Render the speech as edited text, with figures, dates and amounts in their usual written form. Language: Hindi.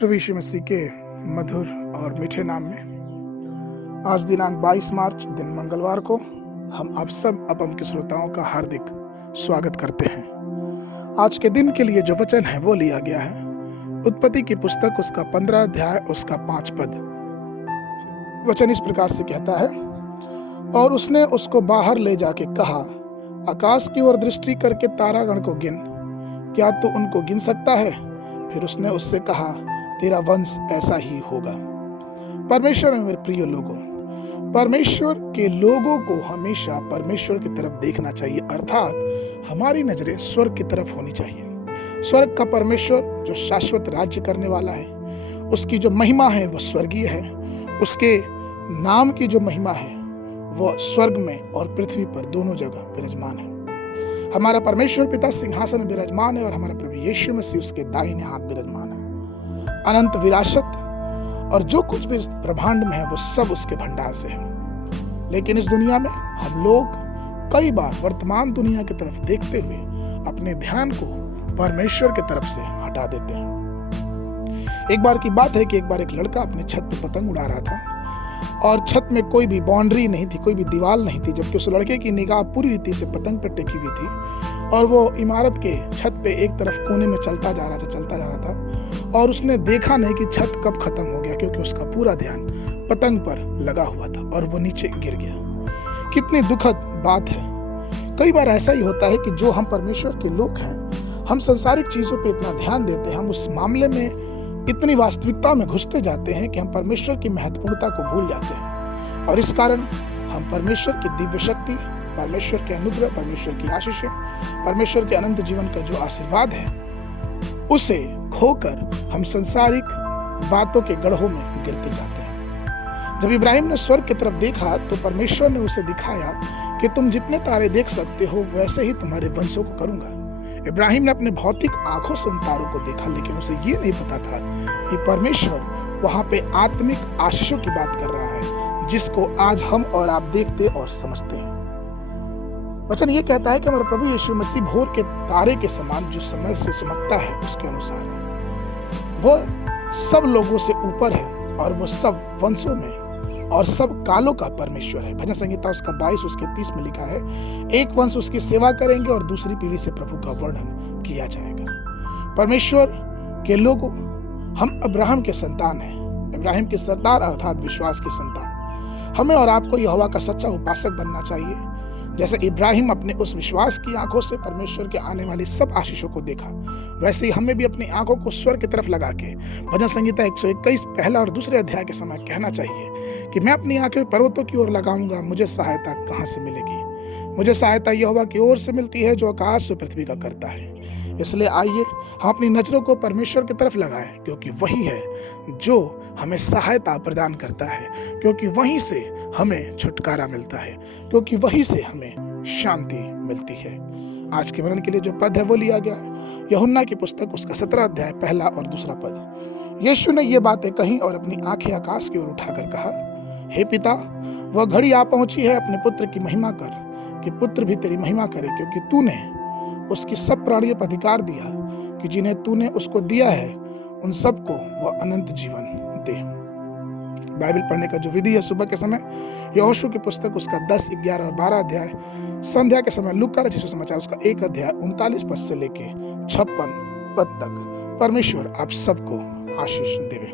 प्रभु यीशु मसीह के मधुर और मीठे नाम में आज दिनांक 22 मार्च दिन मंगलवार को हम आप सब अपम के श्रोताओं का हार्दिक स्वागत करते हैं। आज के दिन के लिए जो वचन है वो लिया गया है उत्पत्ति की पुस्तक उसका 15 अध्याय उसका 5 पद। वचन इस प्रकार से कहता है, और उसने उसको बाहर ले जाके कहा, आकाश की ओर दृष्टि करके तारागण को गिन, क्या तू उनको गिन सकता है? फिर उसने उससे कहा, तेरा वंश ऐसा ही होगा। परमेश्वर में मेरे प्रिय लोगों, परमेश्वर के लोगों को हमेशा परमेश्वर की तरफ देखना चाहिए, अर्थात हमारी नजरें स्वर्ग की तरफ होनी चाहिए। स्वर्ग का परमेश्वर जो शाश्वत राज्य करने वाला है, उसकी जो महिमा है वह स्वर्गीय है। उसके नाम की जो महिमा है वह स्वर्ग में और पृथ्वी पर दोनों जगह विराजमान है। हमारा परमेश्वर पिता सिंहासन में विराजमान है और हमारा प्रभु यीशु मसीह उसके दाहिने हाथ विराजमान है। अनंत विरासत और जो कुछ भी इस ब्रह्मांड में है वो सब उसके भंडार से है। लेकिन इस दुनिया में हम लोग कई बार वर्तमान दुनिया की तरफ देखते हुए अपने ध्यान को परमेश्वर की तरफ से हटा देते हैं। एक बार की बात है कि एक बार एक लड़का अपनी छत पे पतंग उड़ा रहा था और छत में कोई भी बाउंड्री नहीं थी, कोई भी दीवार नहीं थी, जबकि उस लड़के की निगाह पूरी रीति से पतंग पर टिकी हुई थी और वो इमारत के छत पे एक तरफ कोने में चलता जा रहा था और उसने देखा नहीं कि छत कब खत्म हो गया, क्योंकि उसका पूरा ध्यान पतंग पर लगा हुआ था और वो नीचे गिर गया। कितनी दुखद बात है। कई बार ऐसा ही होता है कि जो हम परमेश्वर के लोग हैं, हम संसारिक चीजों पे इतना ध्यान देते हैं, हम उस मामले में इतनी वास्तविकता में घुसते जाते हैं कि हम परमेश्वर की महत्वपूर्णता को भूल जाते हैं और इस कारण हम परमेश्वर की दिव्य शक्ति, परमेश्वर के अनुग्रह, परमेश्वर की आशीषें, परमेश्वर के अनंत जीवन का जो आशीर्वाद है उसे खोकर हम संसारिक बातों के गड्ढों में गिरते जाते हैं। जब इब्राहिम ने स्वर्ग की तरफ देखा तो परमेश्वर ने उसे दिखाया कि तुम जितने तारे देख सकते हो वैसे ही तुम्हारे वंशों को करूंगा। इब्राहिम ने अपने भौतिक आंखों से उन तारों को देखा, लेकिन उसे ये नहीं पता था कि परमेश्वर वहां पे आत्मिक आशीषों की बात कर रहा है, जिसको आज हम और आप देखते और समझते हैं। वचन ये कहता है कि हमारे प्रभु यीशु मसीह भोर के तारे के समान जो समय से चमकता है उसके अनुसार है। वो सब लोगों से ऊपर है और वो सब वंशों में और सब कालों का परमेश्वर है। भजन संहिता उसका 22 उसके 30 में लिखा है, एक वंश उसकी सेवा करेंगे और दूसरी पीढ़ी से प्रभु का वर्णन किया जाएगा। परमेश्वर के लोगों, हम अब्राहम के संतान हैं। इब्राहिम के सरदार अर्थात विश्वास की संतान। हमें और आपको यहोवा का सच्चा उपासक बनना चाहिए। जैसे इब्राहिम अपने उस विश्वास की आंखों से परमेश्वर के आने वाली सब आशीषों को देखा, वैसे ही हमें भी अपनी आंखों को स्वर्ग की तरफ लगा के भजन संहिता 121 पहला और दूसरे अध्याय के समय कहना चाहिए कि मैं अपनी आंखें पर्वतों की ओर लगाऊंगा, मुझे सहायता कहाँ से मिलेगी? मुझे सहायता यहोवा की ओर से मिलती है जो आकाश से पृथ्वी का करता है। इसलिए आइए हम अपनी नजरों को परमेश्वर की तरफ लगाएं, क्योंकि वही है जो हमें सहायता प्रदान करता है, क्योंकि वहीं से हमें छुटकारा मिलता है, क्योंकि वहीं से हमें शांति मिलती है। आज के वचन के लिए जो पद है वो लिया गया है यूहन्ना की पुस्तक उसका 17 अध्याय पहला और दूसरा पद। यीशु ने ये बातें कही और अपनी आंखें आकाश की ओर उठाकर कहा, हे पिता, वह घड़ी आ पहुंची है, अपने पुत्र की महिमा कर कि पुत्र भी तेरी महिमा करे, क्योंकि तूने उसकी सब प्राणियों पर अधिकार दिया कि जिन्हें तूने उसको दिया है उन सबको वह अनंत जीवन दे। बाइबल पढ़ने का जो विधि है सुबह के समय यहोशू की पुस्तक उसका 10, 11 और 12 अध्याय, संध्या के समय लूका रचित सुसमाचार उसका 1 अध्याय 39 पद से लेके 56 पद तक। परमेश्वर आप सबको आशीष देवे।